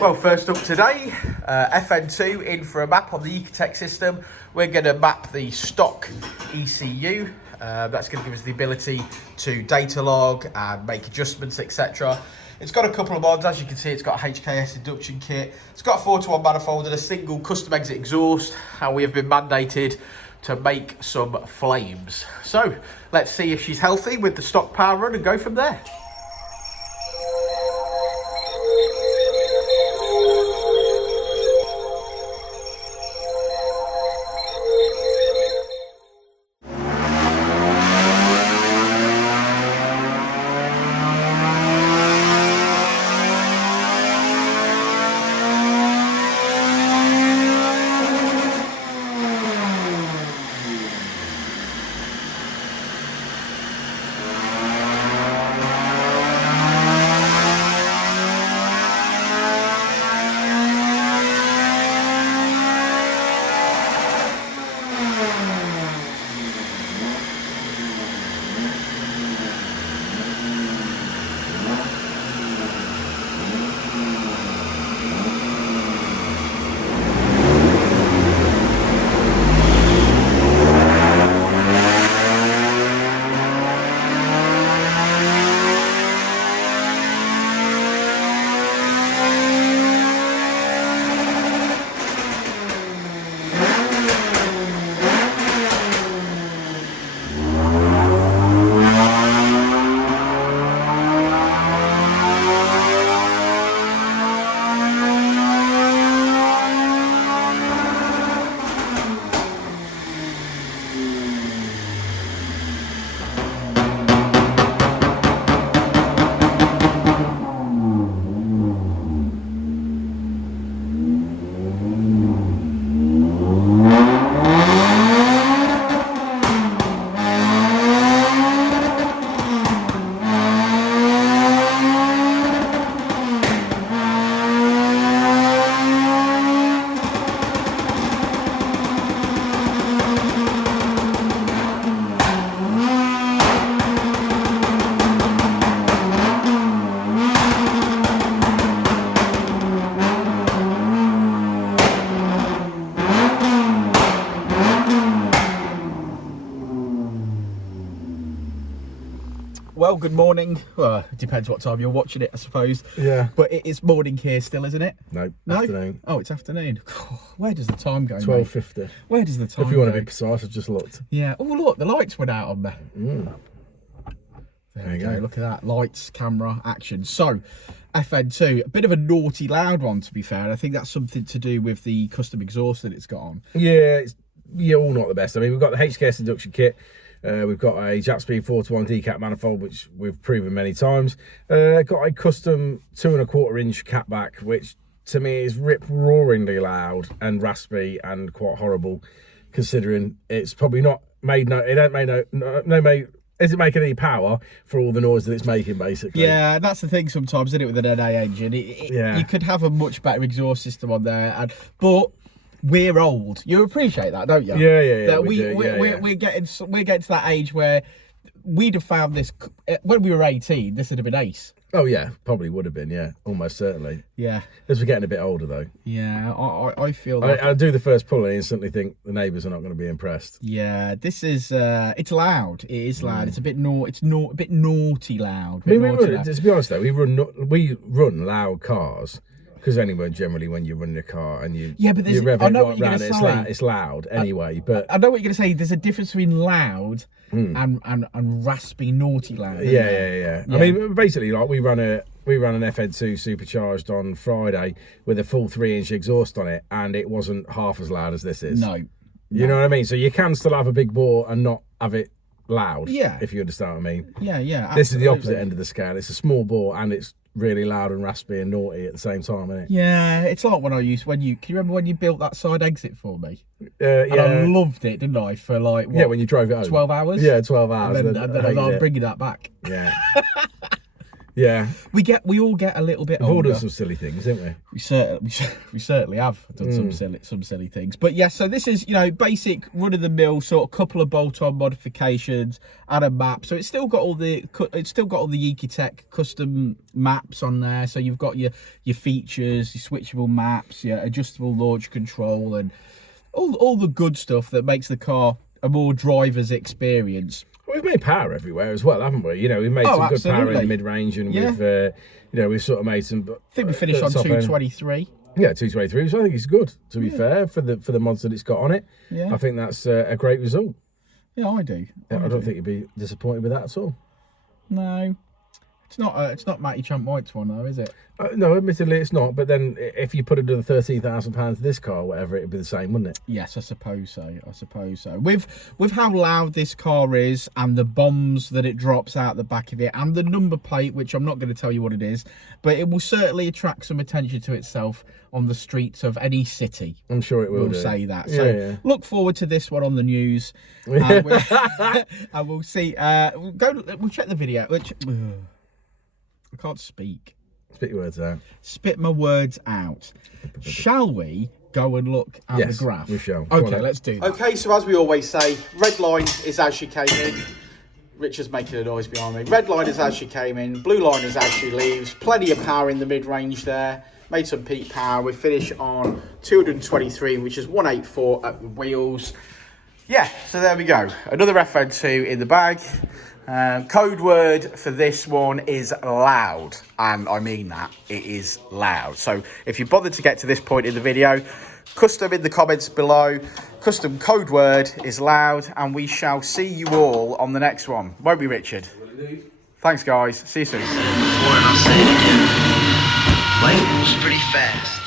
Well, first up today, FN2 in for a map on the Ecutek system. We're going to map the stock ECU. That's going to give us the ability to data log and make adjustments, etc. It's got a couple of mods. As you can see, it's got a HKS induction kit. It's got a 4-to-1 manifold and a single custom exit exhaust. And we have been mandated to make some flames. So let's see if she's healthy with the stock power run and go from there. Well, good morning. Well, it depends what time you're watching it, I suppose. Yeah. But it is morning here still, isn't it? No, No? afternoon. Oh, it's afternoon. Where does the time go, 12:50. mate? Where does the time go? If you want to be precise, I've just looked. Yeah. Oh, look, the lights went out on me. There you go. Look at that. Lights, camera, action. So, FN2, a bit of a naughty loud one, to be fair. I think that's something to do with the custom exhaust that it's got on. Yeah, all not the best. I mean, we've got the HKS induction kit. We've got a Jackspeed 4-to-1 decap manifold, which we've proven many times. Got a custom 2¼ inch catback, which to me is rip-roaringly loud and raspy and quite horrible, considering it's probably not made is it making any power for all the noise that it's making, basically? Yeah, that's the thing sometimes, isn't it, with an NA engine? You could have a much better exhaust system on there, but we're old. You appreciate that, don't you? Yeah. We're getting to that age where we'd have found this when we were 18. This would have been ace. Oh yeah, probably would have been. Yeah, almost certainly. Yeah. As we're getting a bit older, though. Yeah, I feel like I do the first pull and I instantly think the neighbours are not going to be impressed. Yeah, this is it's loud. It is loud. It's a bit a bit naughty loud. I mean, to be honest though, we run loud cars. Because anyway, generally when you're running a car and you rev it right round, it's loud anyway. But I know what you're going to say. There's a difference between loud and raspy, naughty loud. Yeah. I mean, basically, like we run an FN2 supercharged on Friday with a full 3-inch exhaust on it, and it wasn't half as loud as this is. No. You know what I mean? So you can still have a big bore and not have it loud. Yeah. If you understand what I mean. Yeah. Absolutely. This is the opposite end of the scale. It's a small bore and it's really loud and raspy and naughty at the same time, isn't it? Yeah, it's like can you remember when you built that side exit for me? Yeah. And I loved it, didn't I? For like, what, yeah, when you drove it home. 12 hours? Yeah, 12 hours. And then I'm bringing that back. Yeah. Yeah. We all get a little bit We've all older. done some silly things, haven't we? We certainly have done some silly things. But yeah, so this is, you know, basic run of the mill sort of couple of bolt-on modifications and a map. So it's still got all the Ecutek custom maps on there. So you've got your features, your switchable maps, your adjustable launch control, and all the good stuff that makes the car a more driver's experience. We've made power everywhere as well, haven't we? You know, we've made some good power in the mid-range, and we've, you know, we've sort of made some. I think we finished on 223. Yeah, 223. So I think it's good. To be fair, for the mods that it's got on it, I think that's a great result. Yeah, I do. I don't think you'd be disappointed with that at all. No, it's not Matty Champ White's one though, is it? No, admittedly it's not. But then if you put another £13,000 to this car, or whatever, it'd be the same, wouldn't it? Yes, I suppose so. With how loud this car is, and the bombs that it drops out the back of it, and the number plate, which I'm not going to tell you what it is, but it will certainly attract some attention to itself on the streets of any city. I'm sure it will. We'll say that. So look forward to this one on the news. And we'll see. We'll check the video. I can't speak. Spit your words out. Spit my words out. Shall we go and look at the graph? We shall. Okay, let's do that. Okay, so as we always say, red line is as she came in. Richard's making a noise behind me. Red line is as she came in. Blue line is as she leaves. Plenty of power in the mid-range there. Made some peak power. We finish on 223, which is 184 at the wheels. Yeah, so there we go. Another FN2 in the bag. Code word for this one is loud, and I mean that, it is loud. So if you bothered to get to this point in the video, custom in the comments below, custom code word is loud, and we shall see you all on the next one. Won't we, Richard? Thanks guys, see you soon. Before and I'll say it again. Life moves pretty fast.